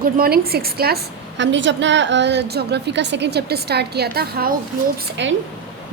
Good morning six class. हमने जो अपना ज्योग्राफी का सेकेंड चैप्टर स्टार्ट किया था, how globes and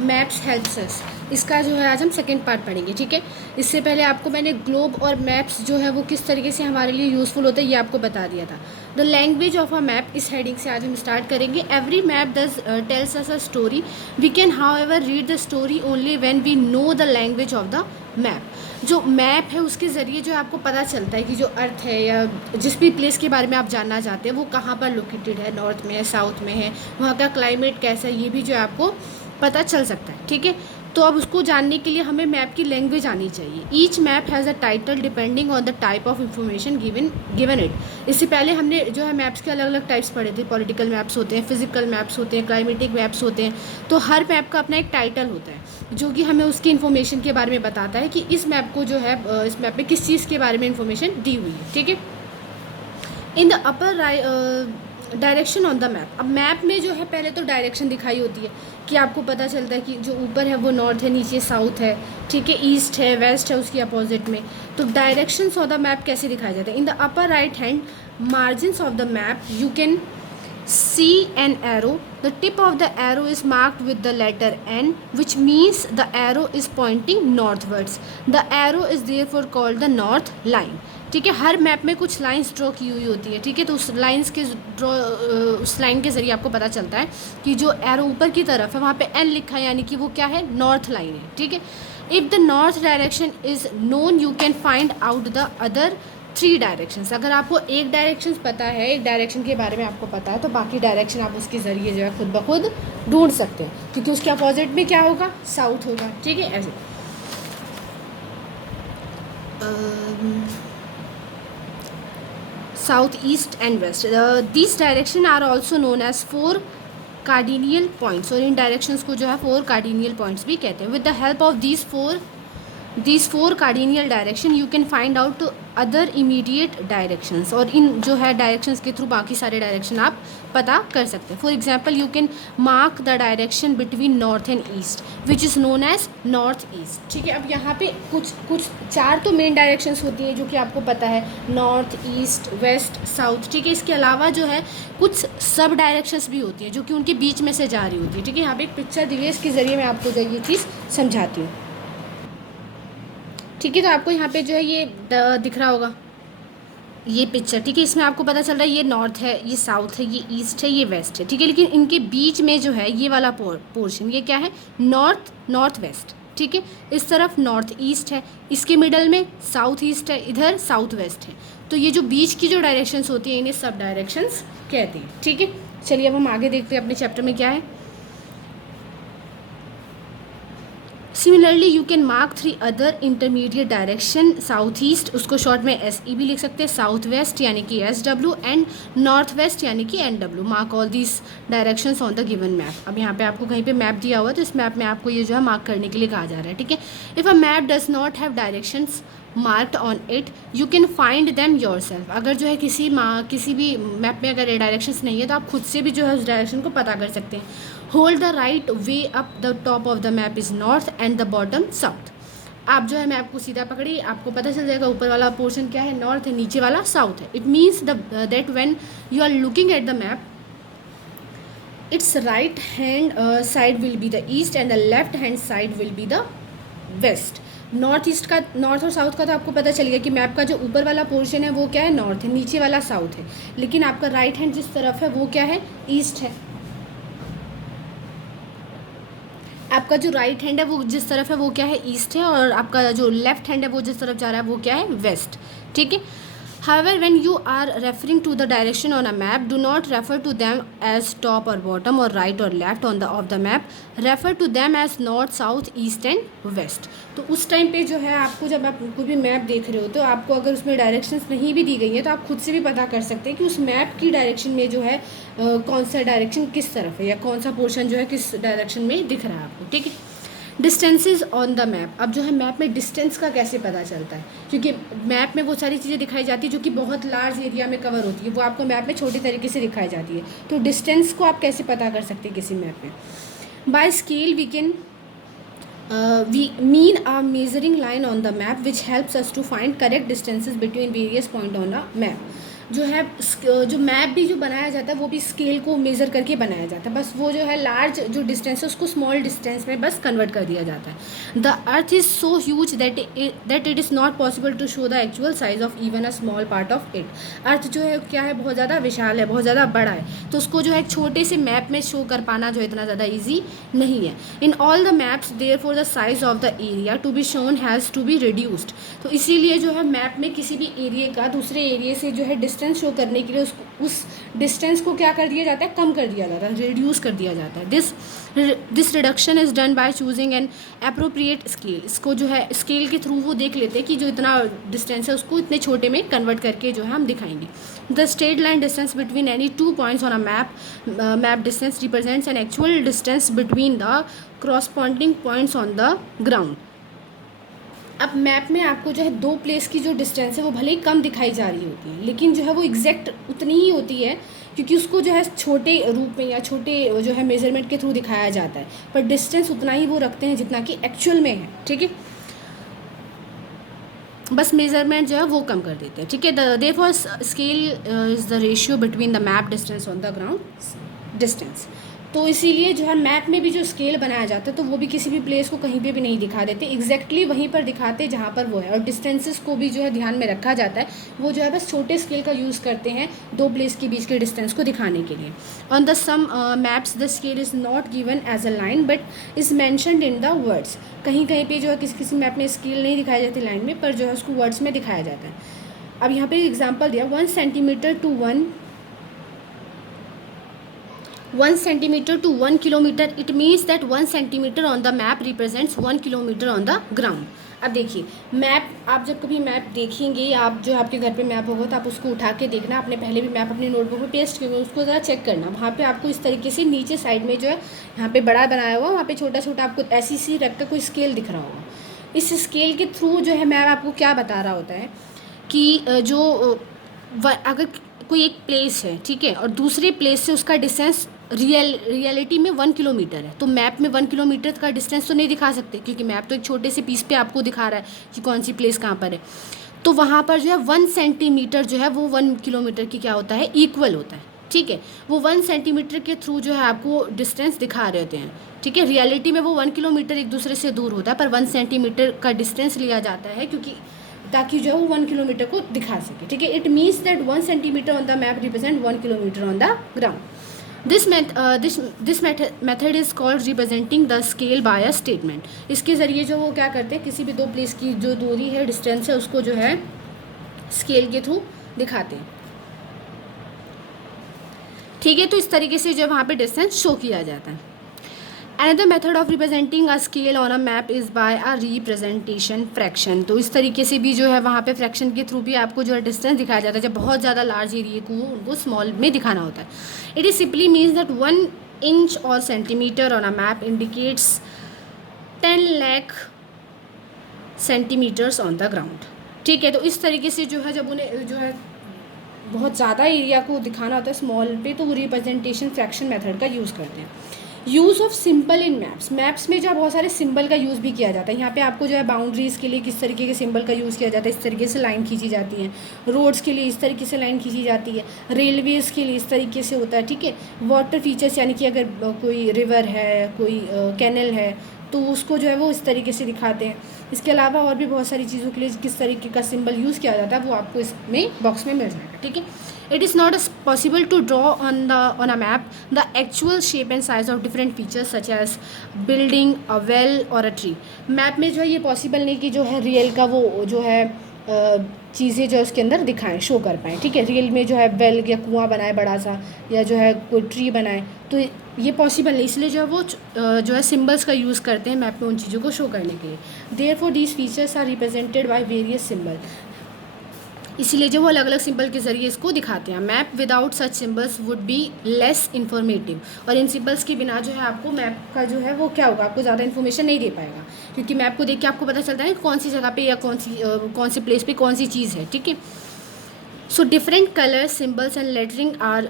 maps helps us, इसका जो है आज हम सेकेंड पार्ट पढ़ेंगे। ठीक है, इससे पहले आपको मैंने ग्लोब और मैप्स जो है वो किस तरीके से हमारे लिए यूज़फुल होते हैं ये आपको बता दिया था। The language of a map, इस हेडिंग से आज हम स्टार्ट करेंगे। Every map does tells us a story, we can however read the story only when we know the language of the map. जो मैप है उसके ज़रिए जो आपको पता चलता है कि जो अर्थ है या जिस भी प्लेस के बारे में आप जानना चाहते हैं वो कहाँ पर लोकेटेड है, नॉर्थ में है, साउथ में है, वहाँ का क्लाइमेट कैसा है, ये भी जो है आपको पता चल सकता है। ठीक है, तो अब उसको जानने के लिए हमें मैप की लैंग्वेज आनी चाहिए। Each map has a title depending on the type of information given it. इससे पहले हमने जो है मैप्स के अलग अलग टाइप्स पढ़े थे। पॉलिटिकल मैप्स होते हैं, फिजिकल मैप्स होते हैं, क्लाइमेटिक मैप्स होते हैं। तो हर मैप का अपना एक टाइटल होता है जो कि हमें उसकी इन्फॉर्मेशन के बारे में बताता है कि इस मैप को जो है इस मैप में किस चीज़ के बारे में इन्फॉर्मेशन दी हुई है। ठीक है, in the upper direction on the map. अब मैप में जो है पहले तो डायरेक्शन दिखाई होती है कि आपको पता चलता है कि जो ऊपर है वो नॉर्थ है, नीचे साउथ है, ठीक है, ईस्ट है, वेस्ट है, उसकी अपोजिट में। तो डायरेक्शंस ऑफ द मैप कैसे दिखाए जाते हैं? In the upper right hand margins of the map you can see an arrow. The tip of the arrow is marked with the letter N, which means the arrow is pointing northwards. The arrow is therefore called the north line. ठीक है, हर map में कुछ lines draw की हुई होती है। ठीक है, तो उस लाइंस के ड्रॉ उस लाइन के ज़रिए आपको पता चलता है कि जो एरो ऊपर की तरफ है वहाँ पे एन लिखा है, यानी कि वो क्या है, नॉर्थ लाइन है। ठीक है, if the north direction is known you can find out the other three directions. अगर आपको एक डायरेक्शन पता है, एक डायरेक्शन के बारे में आपको पता है, तो बाकी डायरेक्शन आप उसके ज़रिए जो है खुद ब खुद ढूंढ सकते हैं, क्योंकि उसके अपोजिट में क्या होगा, साउथ होगा। ठीक है, ऐसे south, east and west. This direction are also known as four cardinal points, और इन डायरेक्शंस को जो है फोर कार्डिनियल पॉइंट्स भी कहते हैं। With the help of these four cardinal direction you can find out other immediate directions, और इन जो है डायरेक्शंस के थ्रू बाकी सारे डायरेक्शन आप पता कर सकते हैं। For example you can mark the direction between north and east which is known as north east. ठीक है, अब यहाँ पे कुछ चार तो मेन डायरेक्शंस होती हैं जो कि आपको पता है, नॉर्थ, ईस्ट, वेस्ट, साउथ। ठीक है, इसके अलावा जो है कुछ सब डायरेक्शंस भी होती हैं जो कि उनके बीच में से जा रही होती है। ठीक है, यहाँ पे एक पिक्चर दी हुई है, इसके ज़रिए मैं आपको जो ये चीज़ समझाती हूँ। ठीक है, तो आपको यहाँ पे जो है ये दिख रहा होगा ये पिक्चर। ठीक है, इसमें आपको पता चल रहा है ये नॉर्थ है, ये साउथ है, ये ईस्ट है, ये वेस्ट है। ठीक है, लेकिन इनके बीच में जो है ये वाला पोर्शन, ये क्या है, नॉर्थ वेस्ट। ठीक है, इस तरफ नॉर्थ ईस्ट है, इसके मिडल में साउथ ईस्ट है, इधर साउथ वेस्ट है। तो ये जो बीच की जो डायरेक्शंस होती हैं इन्हें सब डायरेक्शंस कहते हैं। ठीक है, चलिए अब हम आगे देखते हैं अपने चैप्टर में क्या है। Similarly you can mark three other intermediate direction, south east, उसको शॉर्ट में एस ई भी लिख सकते हैं, साउथ वेस्ट यानी कि S W, and north west यानी कि N W. Mark all these directions on the given map. अब यहाँ पे आपको कहीं पे मैप दिया हुआ है तो इस मैप में आपको ये जो है मार्क करने के लिए कहा जा रहा है। ठीक है, if a map does not have directions marked on it you can find them your self. अगर जो है किसी भी मैप में अगर डायरेक्शंस नहीं है तो आप खुद से भी जो है उस डायरेक्शन को पता कर सकते हैं। Hold the right way up, the top of the map is north and the bottom south. आप जो है मैप को सीधा पकड़िए, आपको पता चल जाएगा ऊपर वाला पोर्शन क्या है, नॉर्थ है, नीचे वाला साउथ है। It means that when you are looking at the map, it's right hand side will be the east and the left hand side will be the west. North east का, north और south का तो आपको पता चल गया कि map का जो ऊपर वाला पोर्शन है वो क्या है, नॉर्थ है, नीचे वाला साउथ है। लेकिन आपका राइट हैंड जिस तरफ है वो क्या है, ईस्ट है। आपका जो राइट हैंड है वो जिस तरफ है वो क्या है, ईस्ट है, और आपका जो लेफ्ट हैंड है वो जिस तरफ जा रहा है वो क्या है, वेस्ट। ठीक है, however when you are referring to the direction on a map do not refer to them as top or bottom or right or left on the of the map, refer to them as north, south, east and west। तो उस time पे जो है आपको, जब आप कोई भी मैप देख रहे हो तो आपको अगर उसमें डायरेक्शंस नहीं भी दी गई हैं तो आप खुद से भी पता कर सकते हैं कि उस मैप की डायरेक्शन में जो है कौन सा डायरेक्शन किस तरफ है या कौन सा पोर्शन जो है किस डायरेक्शन में दिख रहा है आपको। ठीक है, डिस्टेंसेस ऑन द मैप। अब जो है मैप में डिस्टेंस का कैसे पता चलता है, क्योंकि मैप में वो सारी चीज़ें दिखाई जाती है जो कि बहुत लार्ज एरिया में कवर होती है, वो आपको मैप में छोटे तरीके से दिखाई जाती है। तो डिस्टेंस को आप कैसे पता कर सकते हैं किसी मैप में? By scale we can we mean a measuring line on the map which helps us to find correct distances between various points on a map। जो है जो मैप भी जो बनाया जाता है वो भी स्केल को मेज़र करके बनाया जाता है, बस वो जो है लार्ज जो डिस्टेंस है उसको स्मॉल डिस्टेंस में बस कन्वर्ट कर दिया जाता है। The earth is so huge that it is not possible to show the actual size of even a small part of it. Earth जो है क्या है, बहुत ज़्यादा विशाल है, बहुत ज़्यादा बड़ा है, तो उसको जो है एक छोटे से मैप में शो कर पाना जो इतना ज़्यादा ईजी नहीं है। In all the maps there for the size of the area to be shown has to be reduced. तो इसीलिए जो है मैप में किसी भी एरिया का दूसरे एरिया से जो है डिस्टेंस शो करने के लिए उस डिस्टेंस को क्या कर दिया जाता है, कम कर दिया जाता है, रिड्यूस कर दिया जाता है। This reduction is done by choosing an appropriate scale. इसको जो है स्केल के थ्रू वो देख लेते हैं कि जो इतना डिस्टेंस है उसको इतने छोटे में कन्वर्ट करके जो है हम दिखाएंगे। The straight line distance between any two points on a map distance represents an actual distance between the corresponding points on the ground. अब मैप में आपको जो है दो प्लेस की जो डिस्टेंस है वो भले ही कम दिखाई जा रही होती है, लेकिन जो है वो एग्जैक्ट उतनी ही होती है, क्योंकि उसको जो है छोटे रूप में या छोटे जो है मेजरमेंट के थ्रू दिखाया जाता है, पर डिस्टेंस उतना ही वो रखते हैं जितना कि एक्चुअल में है। ठीक है, बस मेजरमेंट जो है वो कम कर देते हैं। ठीक है, therefore scale is the ratio between the map distance on the ground distance. तो इसीलिए जो है मैप में भी जो स्केल बनाया जाता है तो वो भी किसी भी प्लेस को कहीं पे भी नहीं दिखा देते, एग्जैक्टली वहीं पर दिखाते जहाँ पर वो है, और डिस्टेंसेस को भी जो है ध्यान में रखा जाता है। वो जो है बस छोटे स्केल का यूज़ करते हैं दो प्लेस के बीच के डिस्टेंस को दिखाने के लिए। On the some maps the scale is not given as a line but is mentioned in the words. कहीं कहीं पे जो है किसी किसी मैप में स्केल नहीं दिखाई जाती लाइन में, पर जो है उसको वर्ड्स में दिखाया जाता है। अब यहाँ पे एग्जाम्पल दिया 1 centimetre to 1 centimeter to 1 kilometer, it means that 1 centimeter on the map represents 1 kilometer on the ground। अब देखिए मैप, आप जब कभी मैप देखेंगे, आप जो आपके घर पे मैप होगा तो आप उसको उठा के देखना, आपने पहले भी मैप अपनी नोटबुक में पेस्ट किए उसको ज़रा चेक करना। वहाँ पे आपको इस तरीके से नीचे साइड में जो है यहाँ पे बड़ा बनाया हुआ, वहाँ पे छोटा छोटा आपको ऐसी सी रख कर कोई स्केल दिख रहा होगा। इस स्केल के थ्रू जो है मैप आपको क्या बता रहा होता है कि अगर कोई एक प्लेस है, ठीक है, और दूसरे प्लेस से उसका डिस्टेंस रियलिटी में 1 किलोमीटर है, तो मैप में 1 किलोमीटर का डिस्टेंस तो नहीं दिखा सकते, क्योंकि मैप तो एक छोटे से पीस पे आपको दिखा रहा है कि कौन सी प्लेस कहाँ पर है। तो वहाँ पर जो है 1 सेंटीमीटर जो है वो 1 किलोमीटर की क्या होता है, इक्वल होता है। ठीक है, वो 1 सेंटीमीटर के थ्रू जो है आपको डिस्टेंस दिखा रहे होते हैं। ठीक है, रियलिटी में वो 1 किलोमीटर एक दूसरे से दूर होता है, पर 1 सेंटीमीटर का डिस्टेंस लिया जाता है क्योंकि ताकि जो है वो 1 किलोमीटर को दिखा सके। ठीक है, it means that 1 centimetre on the map represent 1 kilometre on the ground. This method is called representing the scale by a statement। इसके ज़रिए जो वो क्या करते हैं, किसी भी दो प्लेस की जो दूरी है, डिस्टेंस है, उसको जो है स्केल के थ्रू दिखाते हैं। ठीक है, तो इस तरीके से जो वहाँ पे डिस्टेंस शो किया जाता है। Another method of representing a scale on a map is by a representation fraction। तो इस तरीके से भी जो है वहाँ पे फ्रैक्शन के थ्रू भी आपको जो है डिस्टेंस दिखाया जाता है, जब बहुत ज़्यादा लार्ज एरिया को उनको स्मॉल में दिखाना होता है। It is simply means that 1 inch और centimetre on a map indicates 10 lakh centimetres on the ground. ठीक है, तो इस तरीके से जो है जब उन्हें जो है बहुत ज़्यादा एरिया को दिखाना होता है स्मॉल पे, तो वो रिप्रेजेंटेशन फ्रैक्शन मेथड का यूज़ करते हैं। Use of symbol in maps में जो बहुत सारे सिंबल का यूज़ भी किया जाता है। यहाँ पे आपको जो है बाउंड्रीज़ के लिए किस तरीके के सिंबल का यूज़ किया जाता है, इस तरीके से लाइन खींची जाती है। रोड्स के लिए इस तरीके से लाइन खींची जाती है। रेलवेज़ के लिए इस तरीके से होता है। ठीक है, वाटर फीचर्स यानी कि अगर कोई रिवर है, कोई कैनल है, तो उसको जो है वो इस तरीके से दिखाते हैं। इसके अलावा और भी बहुत सारी चीज़ों के लिए किस तरीके का सिंबल यूज़ किया जाता है वो आपको इसमें बॉक्स में मिल जाएगा। ठीक है, it is not possible to draw on a map the actual shape and size of different features such as building, a well or a tree। Map में जो है ये पॉसिबल नहीं कि जो है रियल का वो जो है चीज़ें जो उसके अंदर दिखाएं, शो कर पाएँ। ठीक है, रियल में जो है वेल या कुआं बनाए बड़ा सा, या जो है कोई ट्री बनाए, तो ये पॉसिबल नहीं, इसलिए जो है वो जो है सिम्बल्स का यूज़ करते हैं मैप में उन चीज़ों को शो करने के लिए। Therefore these features are represented by various symbol. इसीलिए जो वो अलग अलग सिंबल के ज़रिए इसको दिखाते हैं। Map without such symbols would be less informative. और इन सिंबल्स के बिना जो है आपको मैप का जो है वो क्या होगा, आपको ज़्यादा इन्फॉर्मेशन नहीं दे पाएगा, क्योंकि मैप को देख के आपको पता चलता है कौन सी जगह पे या कौन सी प्लेस पे कौन सी चीज़ है। ठीक है, so different colours, symbols and lettering are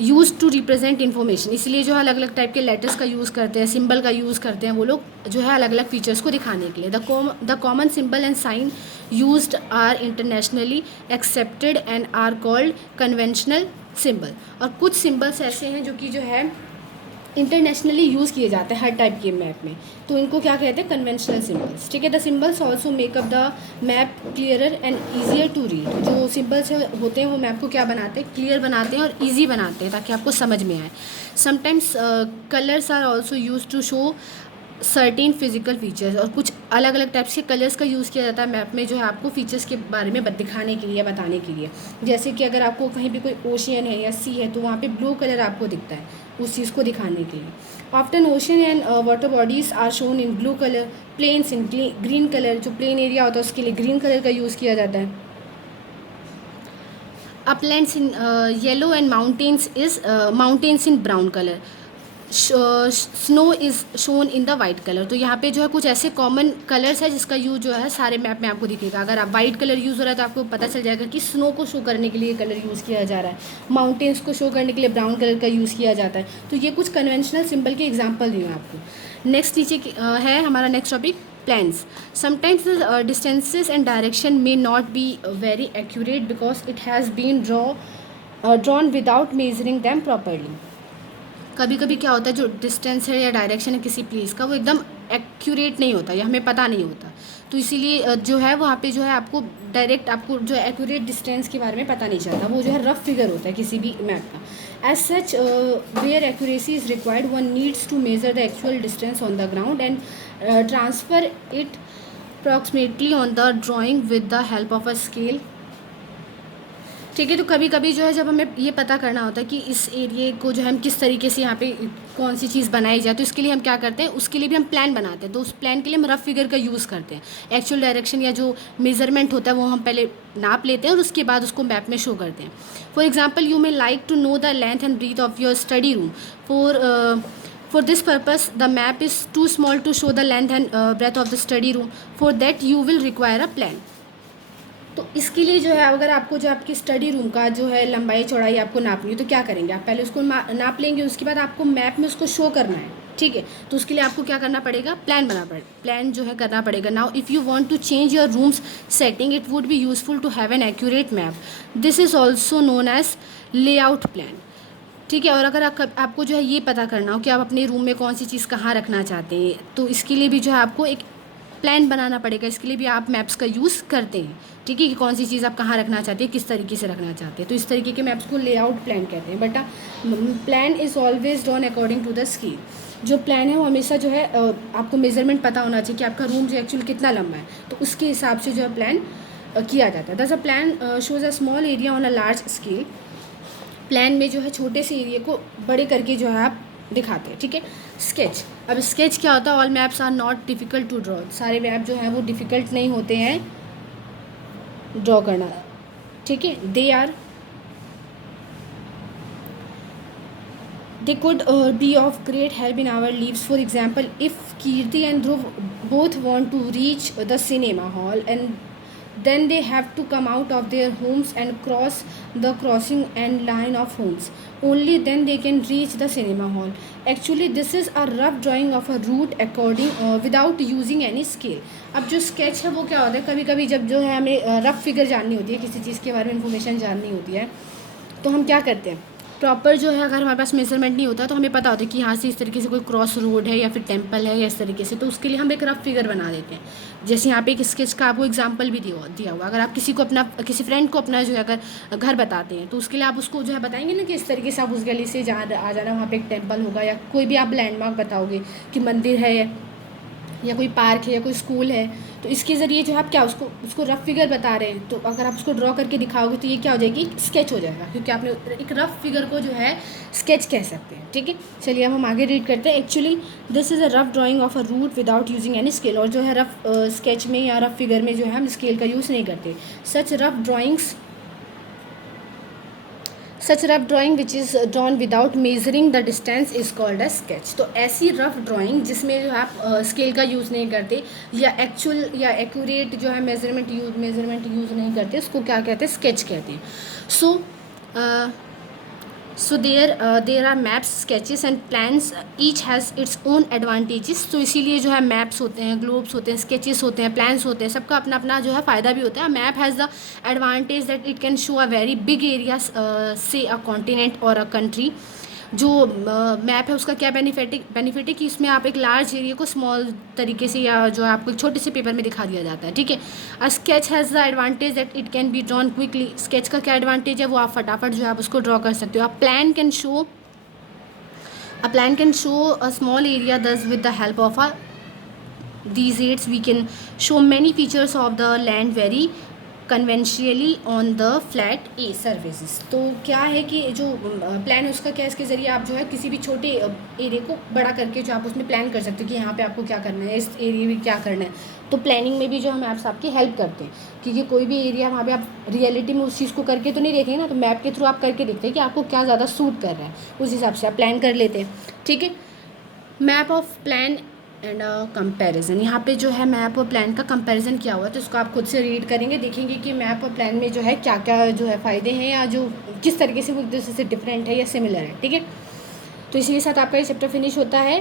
use to represent information. इसलिए जो है अलग अलग टाइप के लेटर्स का यूज़ करते हैं, सिंबल का यूज़ करते हैं वो लोग जो है अलग अलग फीचर्स को दिखाने के लिए। The common symbol and sign used are internationally accepted and are called conventional symbol. और कुछ सिंबल्स ऐसे हैं जो कि जो है इंटरनेशनली यूज़ किए जाते हैं हर टाइप के मैप में, तो इनको क्या कहते हैं, कन्वेंशनल सिंबल्स। ठीक है, the symbols also make up the map clearer and easier to read. जो सिंबल्स होते हैं वो मैप को क्या बनाते हैं, क्लियर बनाते हैं और ईजी बनाते हैं ताकि आपको समझ में आए। Sometimes colours are also use to show certain physical features. और कुछ अलग अलग टाइप्स के कलर्स का यूज़ किया जाता है मैप में जो है आपको फीचर्स के बारे में दिखाने के लिए, बताने के लिए। जैसे कि अगर आपको कहीं भी कोई ओशियन है या सी है तो वहाँ पे ब्लू कलर आपको दिखता है उस चीज़ को दिखाने के लिए। Often ocean and water bodies are shown in blue colour, plains in green colour. जो प्लेन एरिया होता है उसके लिए ग्रीन कलर का यूज़ किया जाता है। Uplands in yellow and mountains in brown colour. Snow is shown in the white colour. तो यहाँ पे जो है कुछ ऐसे कॉमन कलर्स है जिसका यूज जो है सारे मैप में आपको दिखेगा। अगर आप वाइट कलर यूज़ हो रहा है तो आपको पता चल जाएगा कि स्नो को शो करने के लिए कलर यूज़ किया जा रहा है, माउंटेन्स को शो करने के लिए ब्राउन कलर का यूज़ किया जाता है। तो ये कुछ कन्वेंशनल सिंबल के एग्जाम्पल दिए हैं आपको। नेक्स्ट नीचे है हमारा next topic, plans. Sometimes the distances and direction may not be very accurate because it has been drawn without measuring them properly. कभी कभी क्या होता है, जो डिस्टेंस है या डायरेक्शन है किसी प्लेस का वो एकदम एक्यूरेट नहीं होता या हमें पता नहीं होता, तो इसीलिए जो है वहाँ पे जो है आपको डायरेक्ट आपको जो एक्यूरेट डिस्टेंस के बारे में पता नहीं चलता, वो जो है रफ फिगर होता है किसी भी मैप का। As such where accuracy is required one needs to measure the actual distance on the ground and transfer it approximately on the drawing with the help of a scale. ठीक है, तो कभी कभी जो है जब हमें ये पता करना होता है कि इस एरिए को जो है हम किस तरीके से यहाँ पे कौन सी चीज़ बनाई जाए, तो इसके लिए हम क्या करते हैं, उसके लिए भी हम प्लान बनाते हैं। तो उस प्लान के लिए हम रफ फिगर का यूज़ करते हैं। एक्चुअल डायरेक्शन या जो मेजरमेंट होता है वो हम पहले नाप लेते हैं और उसके बाद उसको मैप में शो करते हैं। For example, you may like to know the length and breadth of your study room. For this purpose, the map is too small to show the length and breadth of the study room. For that, you will require a plan. तो इसके लिए जो है अगर आपको जो आपकी study room का जो है लंबाई चौड़ाई आपको नापनी है तो क्या करेंगे, आप पहले उसको नाप लेंगे, उसके बाद आपको मैप में उसको शो करना है। ठीक है, तो उसके लिए आपको क्या करना पड़ेगा, प्लान जो है करना पड़ेगा। Now if you want to change your rooms setting it would be useful to have an accurate map. This is also known as layout plan. ठीक है, और अगर आपको जो है ये पता करना हो कि आप अपने रूम में कौन सी चीज़ कहाँ रखना चाहते हैं, तो इसके लिए भी जो है आपको एक प्लान बनाना पड़ेगा। इसके लिए भी आप मैप्स का यूज़ करते हैं। ठीक है, कि कौन सी चीज़ आप कहाँ रखना चाहते हैं, किस तरीके से रखना चाहते हैं, तो इस तरीके के मैप्स को लेआउट प्लान कहते हैं। But plan is always done according to the scale. जो प्लान है वो हमेशा जो है आपको मेजरमेंट पता होना चाहिए कि आपका रूम जो एक्चुअली कितना लंबा है, तो उसके हिसाब से जो है प्लान किया जाता है। दस a plan shows a small area on a large scale. Plan में जो है छोटे से एरिया को बड़े करके जो है आप दिखाते हैं। ठीक है, स्केच। अब स्केच क्या होता है, all maps are not difficult to draw. सारे मैप जो हैं वो डिफ़िकल्ट नहीं होते हैं ड्रॉ करना। ठीक है, they could be of great help in our lives. For example, if Kirti and Dhruv both want to reach the cinema hall and then they have to come out of their homes and cross the crossing and line of homes. Only then they can reach the cinema hall. Actually, this is a rough drawing of a route according without using any scale. अब जो sketch है वो क्या होता है, कभी कभी जब जो है हमें रफ फिगर जाननी होती है, किसी चीज़ के बारे में इन्फॉर्मेशन जाननी होती है, तो हम क्या करते हैं, प्रॉपर जो है अगर हमारे पास मेजरमेंट नहीं होता तो हमें पता होता है कि यहाँ से इस तरीके से कोई क्रॉस रोड है या फिर टेम्पल है या इस तरीके से, तो उसके लिए हम एक रफ फिगर बना देते हैं। जैसे यहाँ पे एक स्केच का आपको एग्जांपल भी दिया हुआ। अगर आप किसी फ्रेंड को अपना जो है अगर घर बताते हैं तो उसके लिए आप उसको जो है बताएंगे ना कि इस तरीके से आप उस गली से आ जाना, वहाँ पर एक टेम्पल होगा या कोई भी आप लैंडमार्क बताओगे कि मंदिर है या कोई पार्क है या कोई स्कूल है, तो इसके ज़रिए जो आप क्या उसको रफ फिगर बता रहे हैं, तो अगर आप उसको ड्रॉ करके दिखाओगे तो ये क्या हो जाएगी, स्केच हो जाएगा, क्योंकि आपने एक रफ फिगर को जो है स्केच कह सकते हैं। ठीक है, चलिए अब हम आगे रीड करते हैं। Actually this is a rough drawing of a route without using any scale. और जो है रफ स्केच में या रफ फिगर में जो है हम स्केल का यूज़ नहीं करते। Such rough drawing which is drawn without measuring the distance is called a sketch. तो ऐसी रफ ड्राइंग जिसमें जो आप स्केल का यूज़ नहीं करते या एक्चुअल या एक्यूरेट जो है मेजरमेंट यूज़ नहीं करते, उसको क्या कहते हैं, स्केच कहते हैं। So so there are maps, sketches and plans, each has its own advantages. तो इसीलिए जो है मैप्स होते हैं, ग्लोब्स होते हैं, स्केचेस होते हैं, प्लान्स होते हैं, सबका अपना अपना जो है फ़ायदा भी होता है। Map has the advantage that it can show a very big area, से अ कॉन्टिनेंट और अ कंट्री। जो मैप है उसका क्या बेनिफिट है कि इसमें आप एक लार्ज एरिया को स्मॉल तरीके से या जो है आपको एक छोटे से पेपर में दिखा दिया जाता है, ठीक है। A sketch has the advantage that it can be drawn quickly. Sketch का क्या एडवांटेज है, वो आप फटाफट जो है आप उसको ड्रॉ कर सकते हो। A plan can show a small area, thus with the help of these aids we can show many features of the land very conventionally on the flat A services. तो क्या है कि जो प्लान है उसका क्या है, इसके ज़रिए आप जो है किसी भी छोटे एरिया को बड़ा करके जो आप उसमें प्लान कर सकते हो कि यहाँ पे आपको क्या करना है, इस एरिया में क्या करना है। तो प्लानिंग में भी जो है मैप्स आपकी हेल्प करते हैं, क्योंकि कोई भी एरिया वहाँ पे आप रियलिटी में उस चीज़ को करके तो नहीं देखेंगे ना, तो मैप के थ्रू आप करके देखते हैं कि आपको क्या ज़्यादा सूट कर रहा है, उस हिसाब से आप प्लान कर लेते हैं, ठीक है। Map of plan and comparison, यहाँ पे जो है मैप और प्लान का कंपैरिजन किया हुआ है, तो इसको आप खुद से रीड करेंगे, देखेंगे कि मैप और प्लान में जो है क्या क्या जो है फ़ायदे हैं, या जो किस तरीके से वो एक दूसरे से डिफरेंट है या सिमिलर है, ठीक है। तो इसी के साथ आपका ये चैप्टर फिनिश होता है।